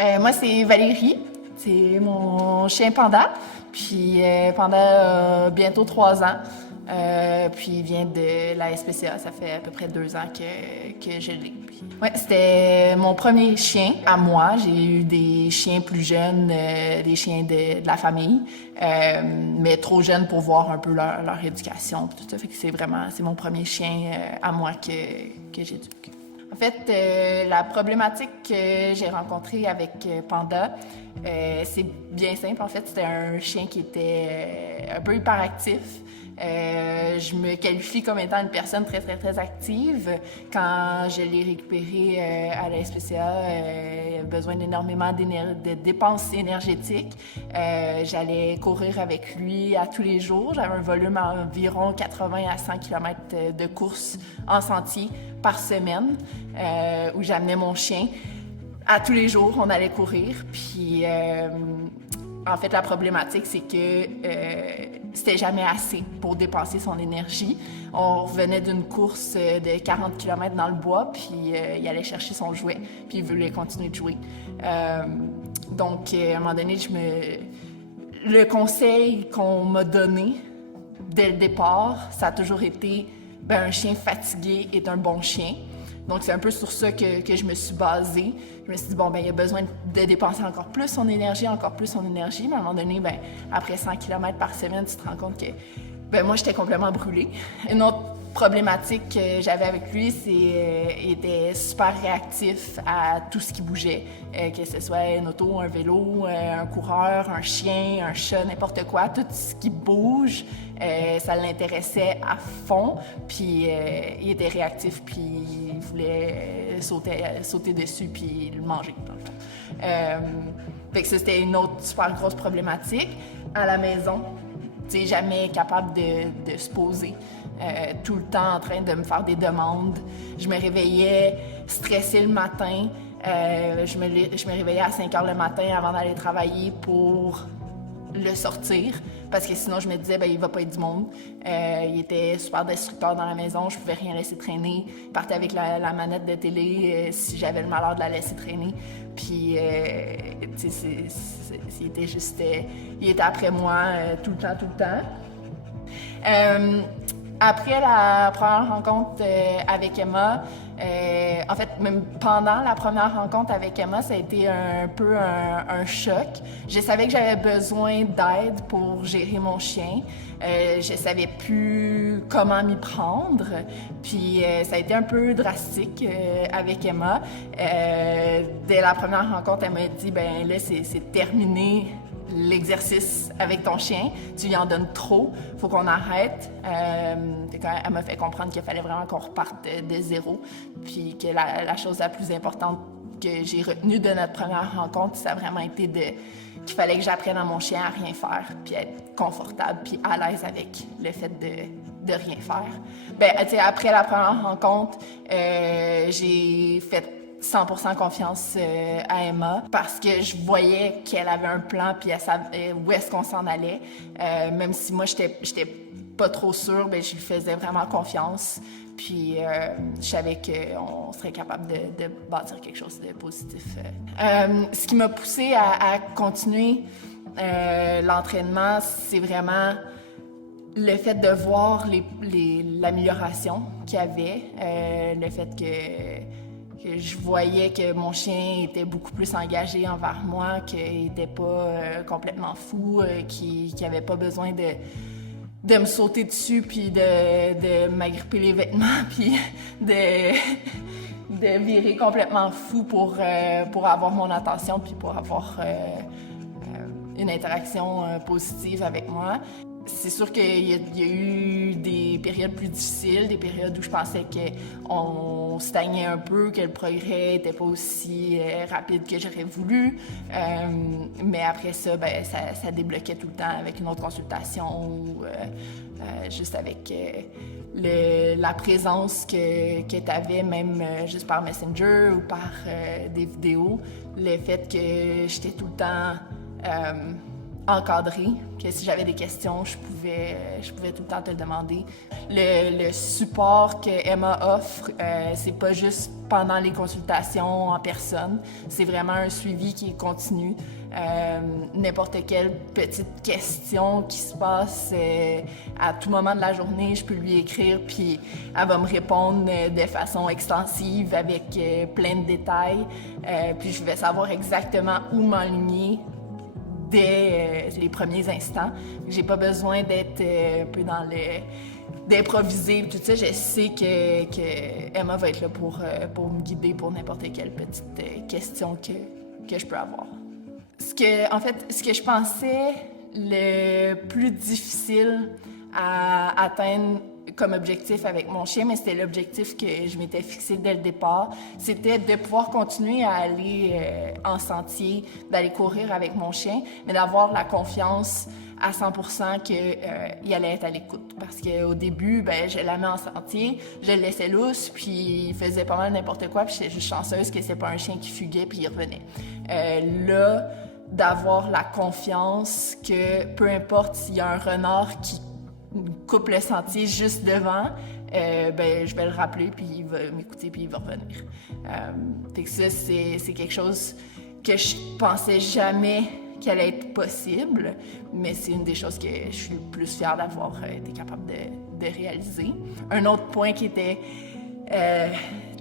Moi, c'est Valérie. C'est mon chien Panda. Puis Panda a bientôt 3 ans. Puis il vient de la SPCA. Ça fait à peu près 2 ans que je l'ai. Ouais, c'était mon premier chien à moi. J'ai eu des chiens plus jeunes, des chiens de la famille, mais trop jeunes pour voir un peu leur éducation. Tout ça fait que c'est mon premier chien à moi que j'éduque. En fait, la problématique que j'ai rencontrée avec Panda, c'est bien simple. En fait, c'était un chien qui était un peu hyperactif. Je me qualifie comme étant une personne très, très, très active. Quand je l'ai récupéré à la SPCA, besoin d'énormément de dépenses énergétiques. J'allais courir avec lui à tous les jours. J'avais un volume à environ 80 à 100 km de course en sentier par semaine où j'amenais mon chien. À tous les jours, on allait courir. Puis, en fait, la problématique, c'est que c'était jamais assez pour dépenser son énergie. On revenait d'une course de 40 km dans le bois, puis il allait chercher son jouet, puis il voulait continuer de jouer. Donc, à un moment donné, le conseil qu'on m'a donné dès le départ, ça a toujours été un chien fatigué est un bon chien. Donc, c'est un peu sur ça que je me suis basée. Je me suis dit, il y a besoin de dépenser encore plus son énergie. Mais à un moment donné, après 100 km par semaine, tu te rends compte que moi, j'étais complètement brûlée. Une autre problématique que j'avais avec lui, c'est qu'il était super réactif à tout ce qui bougeait, que ce soit une auto, un vélo, un coureur, un chien, un chat, n'importe quoi. Tout ce qui bouge, ça l'intéressait à fond, puis il était réactif, puis il voulait sauter dessus, puis le manger, dans le fond. Fait que ça, c'était une autre super grosse problématique. À la maison, tu sais, jamais capable de se poser. Tout le temps en train de me faire des demandes. Je me réveillais stressée le matin. Je me réveillais à 5 heures le matin avant d'aller travailler pour le sortir, parce que sinon je me disais il va pas être du monde. Il était super destructeur dans la maison, je pouvais rien laisser traîner. Il partait avec la manette de télé si j'avais le malheur de la laisser traîner. Puis il était juste, il était après moi tout le temps. Après la première rencontre avec Emma, en fait, même pendant la première rencontre avec Emma, ça a été un peu un choc. Je savais que j'avais besoin d'aide pour gérer mon chien. Je savais plus comment m'y prendre. Puis ça a été un peu drastique avec Emma. Dès la première rencontre, elle m'a dit, là, c'est terminé l'exercice avec ton chien, tu lui en donnes trop, faut qu'on arrête. Elle m'a fait comprendre qu'il fallait vraiment qu'on reparte de zéro, puis que la chose la plus importante que j'ai retenue de notre première rencontre, ça a vraiment été qu'il fallait que j'apprenne à mon chien à rien faire, puis être confortable, puis à l'aise avec le fait de rien faire. Après la première rencontre, j'ai fait 100% confiance à Emma parce que je voyais qu'elle avait un plan puis elle savait où est-ce qu'on s'en allait. Même si moi, j'étais pas trop sûre, je lui faisais vraiment confiance. Puis je savais qu'on serait capable de bâtir quelque chose de positif. Ce qui m'a poussée à continuer l'entraînement, c'est vraiment le fait de voir l'amélioration qu'il y avait, le fait que je voyais que mon chien était beaucoup plus engagé envers moi, qu'il n'était pas complètement fou, qu'il n'avait pas besoin de me sauter dessus, puis de m'agripper les vêtements, puis de virer complètement fou pour avoir mon attention, puis pour avoir une interaction positive avec moi. C'est sûr qu'il y a eu des périodes plus difficiles, des périodes où je pensais qu'on stagnait un peu, que le progrès n'était pas aussi rapide que j'aurais voulu. Mais après ça, ça débloquait tout le temps avec une autre consultation ou juste avec la présence que tu avais, même juste par Messenger ou par des vidéos. Le fait que j'étais tout le temps encadré, que si j'avais des questions, je pouvais tout le temps te le demander. Le support que Emma offre, c'est pas juste pendant les consultations en personne, c'est vraiment un suivi qui est continu. N'importe quelle petite question qui se passe à tout moment de la journée, je peux lui écrire, puis elle va me répondre de façon extensive avec plein de détails. Puis je vais savoir exactement où m'enligner dès les premiers instants. J'ai pas besoin d'être un peu dans d'improviser, tout ça. Je sais que Emma va être là pour me guider pour n'importe quelle petite question que je peux avoir. En fait, ce que je pensais le plus difficile à atteindre comme objectif avec mon chien, mais c'était l'objectif que je m'étais fixé dès le départ, c'était de pouvoir continuer à aller en sentier, d'aller courir avec mon chien, mais d'avoir la confiance à 100% qu'il allait être à l'écoute. Parce qu'au début, je l'amenais en sentier, je le laissais lousse, puis il faisait pas mal n'importe quoi, puis j'étais juste chanceuse que c'est pas un chien qui fuguait, puis il revenait. Là, d'avoir la confiance que peu importe s'il y a un renard qui coupe le sentier juste devant, je vais le rappeler, puis il va m'écouter, puis il va revenir. Fait que ça, c'est quelque chose que je pensais jamais qu'elle allait être possible, mais c'est une des choses que je suis le plus fière d'avoir été capable de réaliser. Un autre point qui était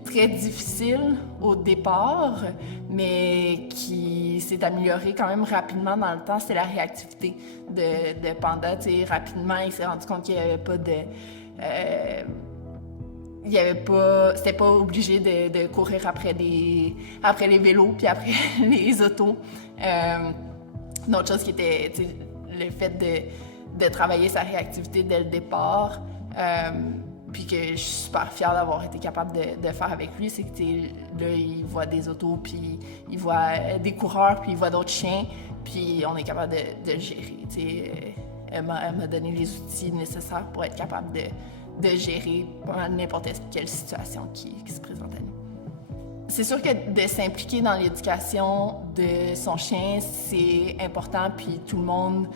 très difficile au départ, mais qui s'est amélioré quand même rapidement dans le temps, c'est la réactivité de Panda. T'sais, rapidement, il s'est rendu compte qu'il n'y avait pas de... c'était pas obligé de courir après les vélos puis après les autos. Une autre chose qui était le fait de travailler sa réactivité dès le départ, puis que je suis super fière d'avoir été capable de faire avec lui, c'est que là, il voit des autos, puis il voit des coureurs, puis il voit d'autres chiens, puis on est capable de le gérer. Elle m'a donné les outils nécessaires pour être capable de gérer n'importe quelle situation qui se présente à nous. C'est sûr que de s'impliquer dans l'éducation de son chien, c'est important, puis tout le monde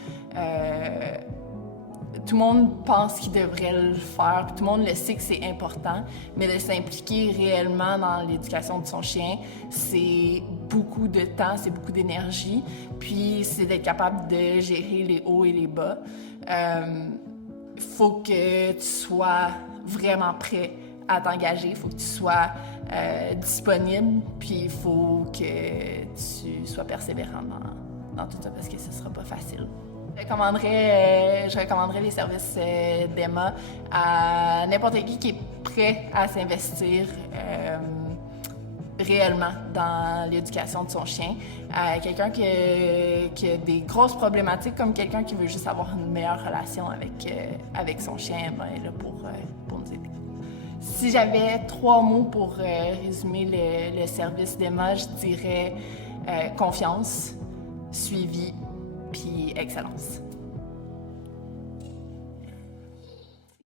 pense qu'il devrait le faire, puis tout le monde le sait que c'est important, mais de s'impliquer réellement dans l'éducation de son chien, c'est beaucoup de temps, c'est beaucoup d'énergie, puis c'est d'être capable de gérer les hauts et les bas. Faut que tu sois vraiment prêt à t'engager, il faut que tu sois disponible, puis il faut que tu sois persévérant dans tout ça, parce que ce ne sera pas facile. Je recommanderais les services d'Emma à n'importe qui est prêt à s'investir réellement dans l'éducation de son chien. Quelqu'un qui a des grosses problématiques, comme quelqu'un qui veut juste avoir une meilleure relation avec son chien, Emma est là pour nous aider. Si j'avais 3 mots pour résumer le service d'Emma, je dirais confiance, suivi, puis excellence.